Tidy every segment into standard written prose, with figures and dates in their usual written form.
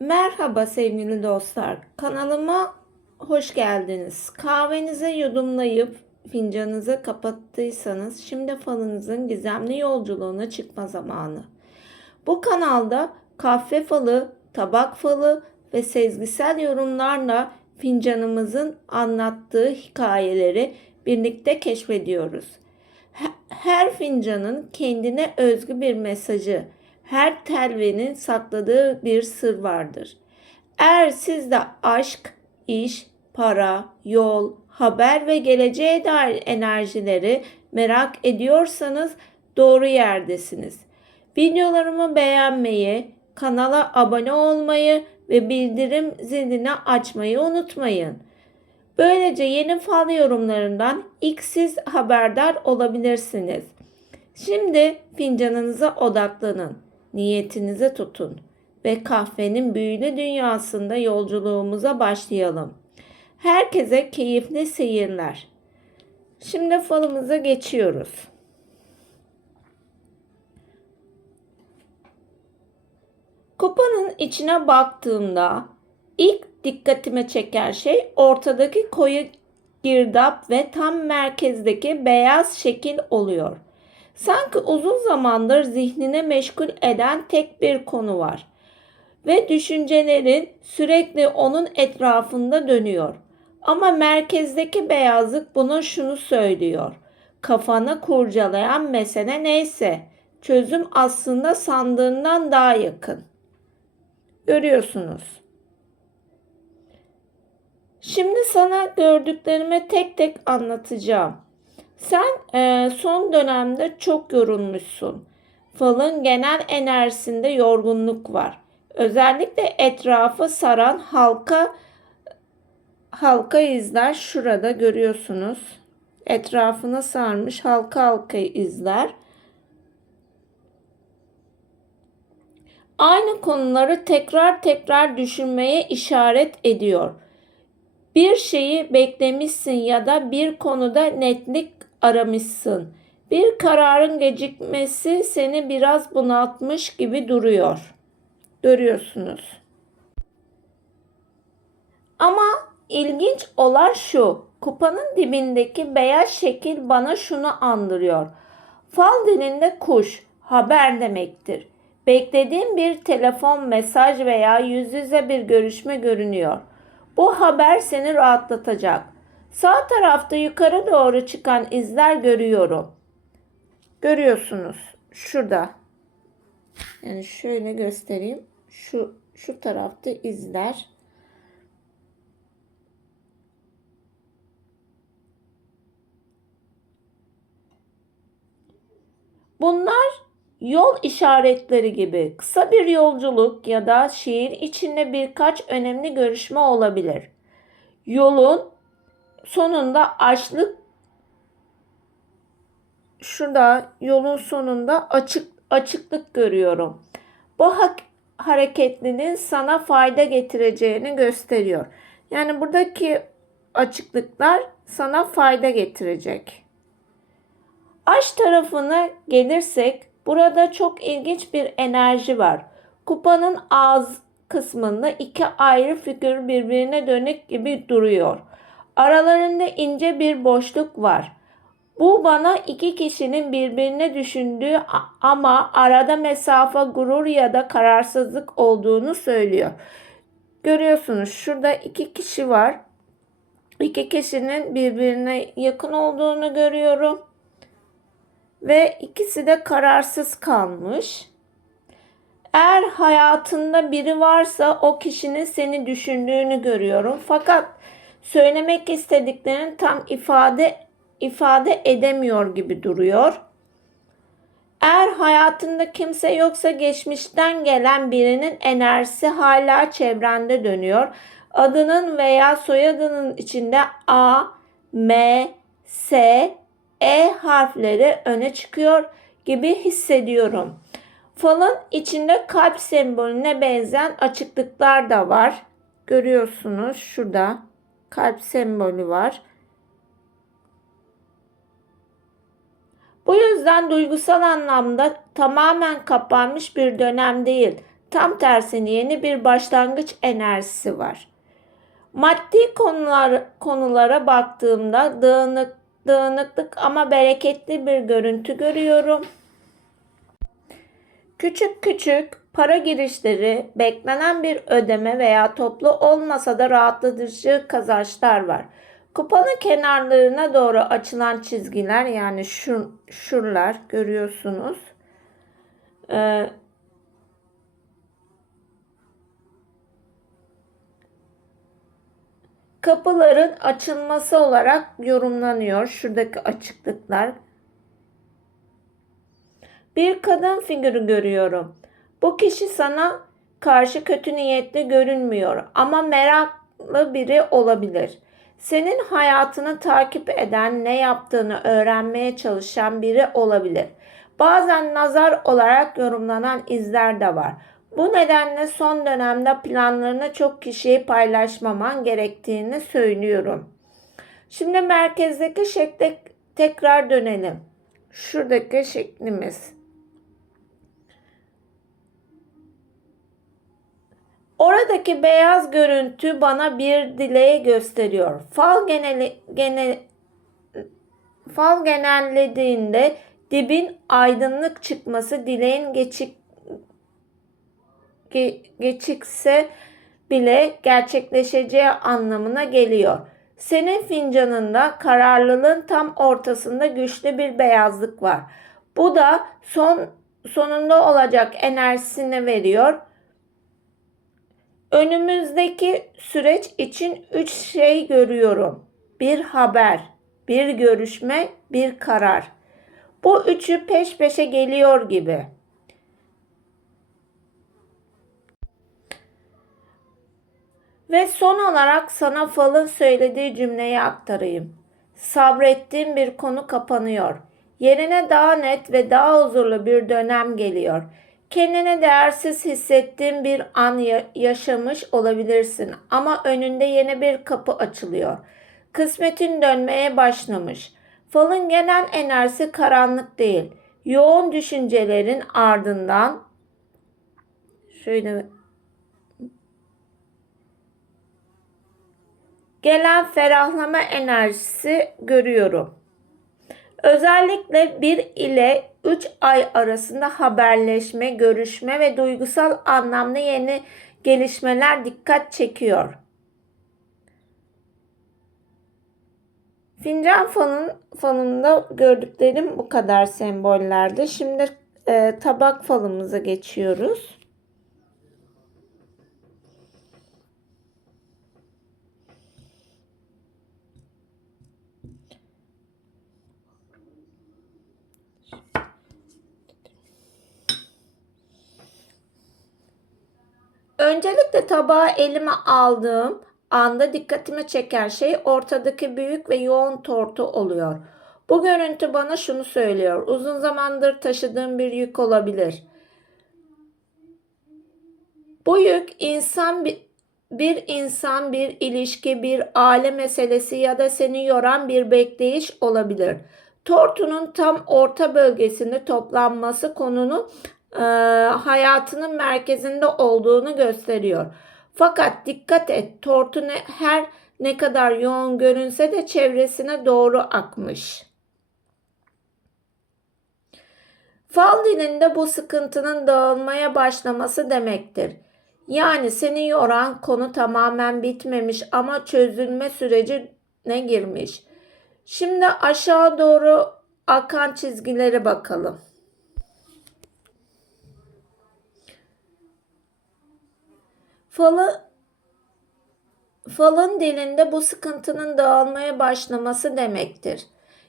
Merhaba sevgili dostlar. Kanalıma hoş geldiniz. Kahvenize yudumlayıp fincanınızı kapattıysanız şimdi falınızın gizemli yolculuğuna çıkma zamanı. Bu kanalda kahve falı, tabak falı ve sezgisel yorumlarla fincanımızın anlattığı hikayeleri birlikte keşfediyoruz. Her fincanın kendine özgü bir mesajı, her telvenin sakladığı bir sır vardır. Eğer siz de aşk, iş, para, yol, haber ve geleceğe dair enerjileri merak ediyorsanız doğru yerdesiniz. Videolarımı beğenmeyi, kanala abone olmayı ve bildirim zilini açmayı unutmayın. Böylece yeni fal yorumlarından ilk siz haberdar olabilirsiniz. Şimdi fincanınıza odaklanın, niyetinizi tutun ve kahvenin büyülü dünyasında yolculuğumuza başlayalım. Herkese keyifli seyirler. Şimdi falımıza geçiyoruz. Kupanın içine baktığımda ilk dikkatime çeken şey ortadaki koyu girdap ve tam merkezdeki beyaz şekil oluyor. Sanki uzun zamandır zihnine meşgul eden tek bir konu var ve düşüncelerin sürekli onun etrafında dönüyor. Ama merkezdeki beyazlık buna şunu söylüyor. Kafanı kurcalayan mesele neyse, çözüm aslında sandığından daha yakın. Görüyorsunuz. Şimdi sana gördüklerimi tek tek anlatacağım. Sen son dönemde çok yorulmuşsun. Falın genel enerjisinde yorgunluk var. Özellikle etrafı saran halka izler şurada görüyorsunuz. Etrafına sarmış halka halka izler. Aynı konuları tekrar tekrar düşünmeye işaret ediyor. Bir şeyi beklemişsin ya da bir konuda netlik aramışsın. Bir kararın gecikmesi seni biraz bunaltmış gibi duruyor. Görüyorsunuz. Ama ilginç olan şu. Kupanın dibindeki beyaz şekil bana şunu andırıyor. Fal dilinde kuş, haber demektir. Beklediğim bir telefon, mesaj veya yüz yüze bir görüşme görünüyor. Bu haber seni rahatlatacak. Sağ tarafta yukarı doğru çıkan izler görüyorum. Görüyorsunuz. Şurada. Yani şöyle göstereyim. Şu tarafta izler. Bunlar yol işaretleri gibi kısa bir yolculuk ya da şehir içinde birkaç önemli görüşme olabilir. Yolun sonunda yolun sonunda açıklık görüyorum. Bu hareketliliğin sana fayda getireceğini gösteriyor. Yani buradaki açıklıklar sana fayda getirecek. Aşk tarafına gelirsek burada çok ilginç bir enerji var. Kupanın ağız kısmında iki ayrı figür birbirine dönük gibi duruyor. Aralarında ince bir boşluk var. Bu bana iki kişinin birbirine düşündüğü ama arada mesafe, gurur ya da kararsızlık olduğunu söylüyor. Görüyorsunuz şurada iki kişi var. İki kişinin birbirine yakın olduğunu görüyorum. Ve ikisi de kararsız kalmış. Eğer hayatında biri varsa o kişinin seni düşündüğünü görüyorum. Fakat söylemek istediklerini tam ifade edemiyor gibi duruyor. Eğer hayatında kimse yoksa geçmişten gelen birinin enerjisi hala çevrende dönüyor. Adının veya soyadının içinde A, M, S, E harfleri öne çıkıyor gibi hissediyorum. Falın içinde kalp sembolüne benzeyen açıklıklar da var. Görüyorsunuz şurada kalp sembolü var. Bu yüzden duygusal anlamda tamamen kapanmış bir dönem değil. Tam tersine yeni bir başlangıç enerjisi var. Maddi konulara baktığımda dağınıklık ama bereketli bir görüntü görüyorum. Küçük küçük para girişleri, beklenen bir ödeme veya toplu olmasa da rahatlatıcı kazançlar var. Kupanın kenarlarına doğru açılan çizgiler, yani şuralar görüyorsunuz. Kapıların açılması olarak yorumlanıyor şuradaki açıklıklar. Bir kadın figürü görüyorum. Bu kişi sana karşı kötü niyetli görünmüyor ama meraklı biri olabilir. Senin hayatını takip eden, ne yaptığını öğrenmeye çalışan biri olabilir. Bazen nazar olarak yorumlanan izler de var. Bu nedenle son dönemde planlarını çok kişiye paylaşmaman gerektiğini söylüyorum. Şimdi merkezdeki şekle tekrar dönelim. Şuradaki şeklimiz. Oradaki beyaz görüntü bana bir dileği gösteriyor. Fal genellediğinde dibin aydınlık çıkması dileğin geçikse bile gerçekleşeceği anlamına geliyor. Senin fincanında kararlılığın tam ortasında güçlü bir beyazlık var. Bu da sonunda olacak enerjisini veriyor. Önümüzdeki süreç için 3 şey görüyorum. Bir haber, bir görüşme, bir karar. Bu üçü peş peşe geliyor gibi. Ve son olarak sana falın söylediği cümleyi aktarayım. Sabrettiğim bir konu kapanıyor. Yerine daha net ve daha huzurlu bir dönem geliyor. Kendini değersiz hissettiğin bir an yaşamış olabilirsin ama önünde yeni bir kapı açılıyor. Kısmetin dönmeye başlamış. Falın genel enerjisi karanlık değil. Yoğun düşüncelerin ardından gelen ferahlama enerjisi görüyorum. Özellikle 1 ile 3 ay arasında haberleşme, görüşme ve duygusal anlamda yeni gelişmeler dikkat çekiyor. Fincan falında gördüklerim bu kadar sembollerdi. Şimdi tabak falımıza geçiyoruz. Öncelikle tabağı elime aldığım anda dikkatimi çeken şey ortadaki büyük ve yoğun tortu oluyor. Bu görüntü bana şunu söylüyor. Uzun zamandır taşıdığım bir yük olabilir. Bu yük bir insan, bir ilişki, bir aile meselesi ya da seni yoran bir bekleyiş olabilir. Tortunun tam orta bölgesinde toplanması konunun hayatının merkezinde olduğunu gösteriyor. Fakat dikkat et, tortu her ne kadar yoğun görünse de çevresine doğru akmış. Fal dilinde bu sıkıntının dağılmaya başlaması demektir. Yani seni yoran konu tamamen bitmemiş ama çözülme sürecine girmiş. Şimdi aşağı doğru akan çizgilere bakalım. Falın dilinde bu sıkıntının dağılmaya başlaması demektir.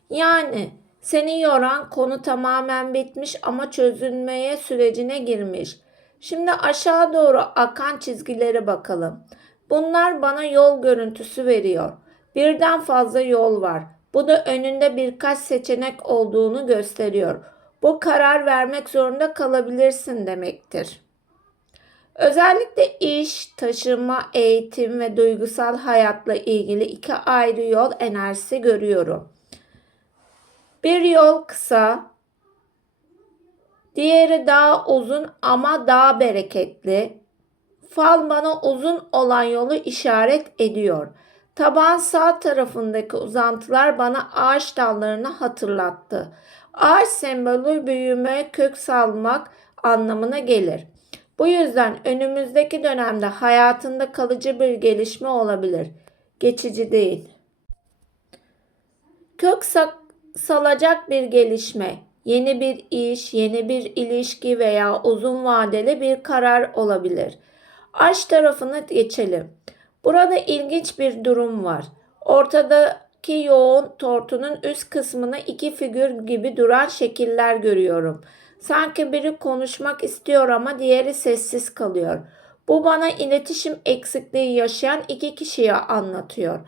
Yani seni yoran konu tamamen bitmiş ama çözülmeye sürecine girmiş. Şimdi aşağı doğru akan çizgilere bakalım. Bunlar bana yol görüntüsü veriyor. Birden fazla yol var. Bu da önünde birkaç seçenek olduğunu gösteriyor. Bu karar vermek zorunda kalabilirsin demektir. Özellikle iş, taşıma, eğitim ve duygusal hayatla ilgili 2 ayrı yol enerjisi görüyorum. Bir yol kısa, Diğeri daha uzun ama daha bereketli. Fal bana uzun olan yolu işaret ediyor. Tabağın sağ tarafındaki uzantılar bana ağaç dallarını hatırlattı. Ağaç sembolü büyüme, kök salmak anlamına gelir. Bu yüzden önümüzdeki dönemde hayatında kalıcı bir gelişme olabilir. Geçici değil. Kök salacak bir gelişme, yeni bir iş, yeni bir ilişki veya uzun vadeli bir karar olabilir. Aşk tarafına geçelim. Burada ilginç bir durum var. Ortadaki yoğun tortunun üst kısmına iki figür gibi duran şekiller görüyorum. Sanki biri konuşmak istiyor ama diğeri sessiz kalıyor. Bu bana iletişim eksikliği yaşayan iki kişiyi anlatıyor.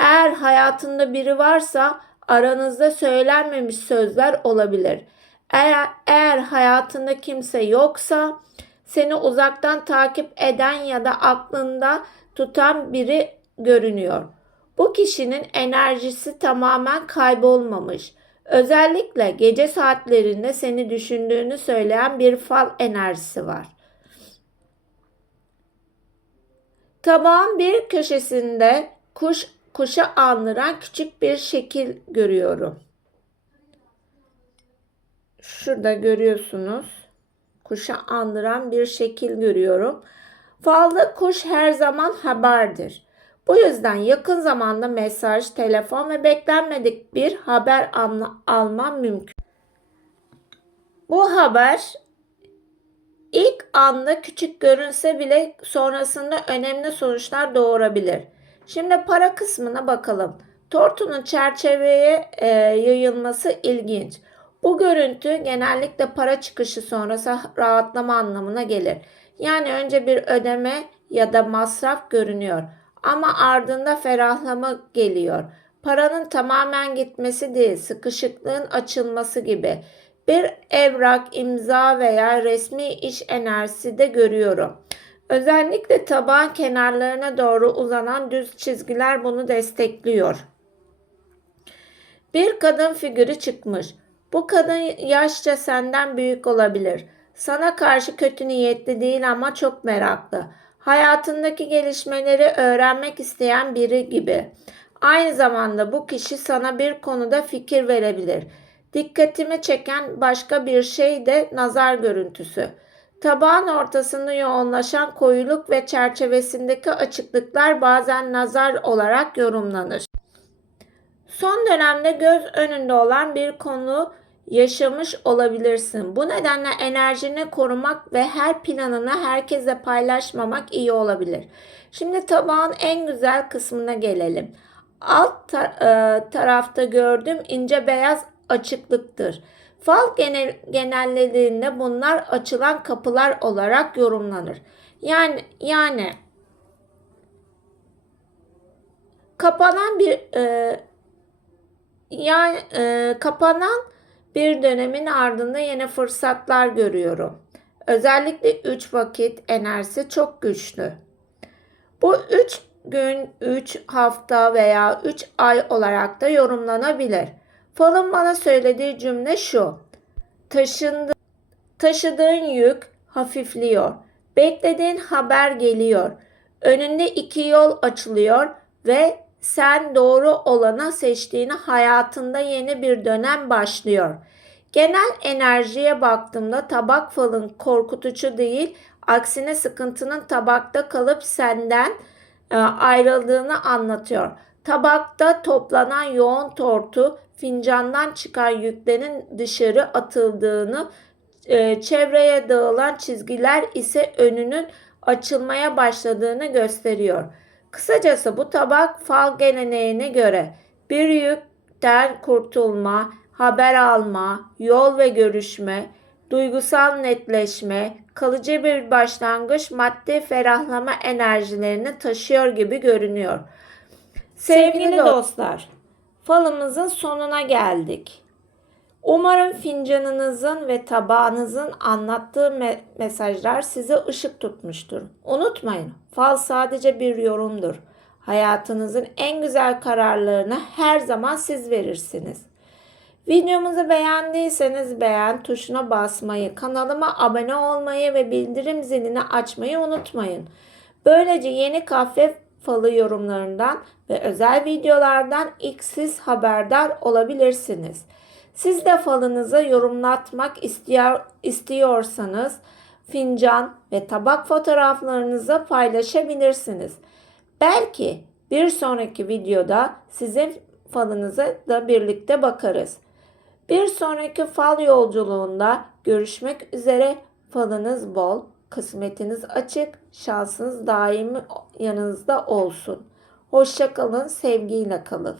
Eğer hayatında biri varsa aranızda söylenmemiş sözler olabilir. Eğer hayatında kimse yoksa seni uzaktan takip eden ya da aklında tutan biri görünüyor. Bu kişinin enerjisi tamamen kaybolmamış. Özellikle gece saatlerinde seni düşündüğünü söyleyen bir fal enerjisi var. Tabağın bir köşesinde kuşu andıran küçük bir şekil görüyorum. Şurada görüyorsunuz. Kuşu andıran bir şekil görüyorum. Falda kuş her zaman haberdir. Bu yüzden yakın zamanda mesaj, telefon ve beklenmedik bir haber almam mümkün. Bu haber ilk anda küçük görünse bile sonrasında önemli sonuçlar doğurabilir. Şimdi para kısmına bakalım. Tortunun çerçeveye yayılması ilginç. Bu görüntü genellikle para çıkışı sonrası rahatlama anlamına gelir. Yani önce bir ödeme ya da masraf görünüyor ama ardında ferahlama geliyor. Paranın tamamen gitmesi değil, sıkışıklığın açılması gibi. Bir evrak, imza veya resmi iş enerjisi de görüyorum. Özellikle tabağın kenarlarına doğru uzanan düz çizgiler bunu destekliyor. Bir kadın figürü çıkmış. Bu kadın yaşça senden büyük olabilir. Sana karşı kötü niyetli değil ama çok meraklı. Hayatındaki gelişmeleri öğrenmek isteyen biri gibi. Aynı zamanda bu kişi sana bir konuda fikir verebilir. Dikkatimi çeken başka bir şey de nazar görüntüsü. Tabağın ortasında yoğunlaşan koyuluk ve çerçevesindeki açıklıklar bazen nazar olarak yorumlanır. Son dönemde göz önünde olan bir konu yaşamış olabilirsin. Bu nedenle enerjini korumak ve her planını herkese paylaşmamak iyi olabilir. Şimdi tabağın en güzel kısmına gelelim. Alt tarafta gördüğüm ince beyaz açıklıktır. Fal genellediğinde bunlar açılan kapılar olarak yorumlanır. Yani kapanan bir kapanan bir dönemin ardında yeni fırsatlar görüyorum. Özellikle 3 vakit enerjisi çok güçlü. Bu 3 gün, 3 hafta veya 3 ay olarak da yorumlanabilir. Falın bana söylediği cümle şu: taşıdığın yük hafifliyor. Beklediğin haber geliyor. Önünde iki yol açılıyor ve sen doğru olanı seçtiğini, hayatında yeni bir dönem başlıyor. Genel enerjiye baktığımda tabak falın korkutucu değil, aksine sıkıntının tabakta kalıp senden ayrıldığını anlatıyor. Tabakta toplanan yoğun tortu, fincandan çıkan yüklerin dışarı atıldığını, çevreye dağılan çizgiler ise önünün açılmaya başladığını gösteriyor. Kısacası bu tabak fal geleneğine göre bir yükten kurtulma, haber alma, yol ve görüşme, duygusal netleşme, kalıcı bir başlangıç, maddi ferahlama enerjilerini taşıyor gibi görünüyor. Sevgili dostlar, falımızın sonuna geldik. Umarım fincanınızın ve tabağınızın anlattığı mesajlar size ışık tutmuştur. Unutmayın, fal sadece bir yorumdur. Hayatınızın en güzel kararlarını her zaman siz verirsiniz. Videomuzu beğendiyseniz beğen tuşuna basmayı, kanalıma abone olmayı ve bildirim zilini açmayı unutmayın. Böylece yeni kahve falı yorumlarından ve özel videolardan ilk siz haberdar olabilirsiniz. Siz de falınızı yorumlatmak istiyorsanız fincan ve tabak fotoğraflarınızı paylaşabilirsiniz. Belki bir sonraki videoda sizin falınıza da birlikte bakarız. Bir sonraki fal yolculuğunda görüşmek üzere. Falınız bol, kısmetiniz açık, şansınız daimi yanınızda olsun. Hoşça kalın, sevgiyle kalın.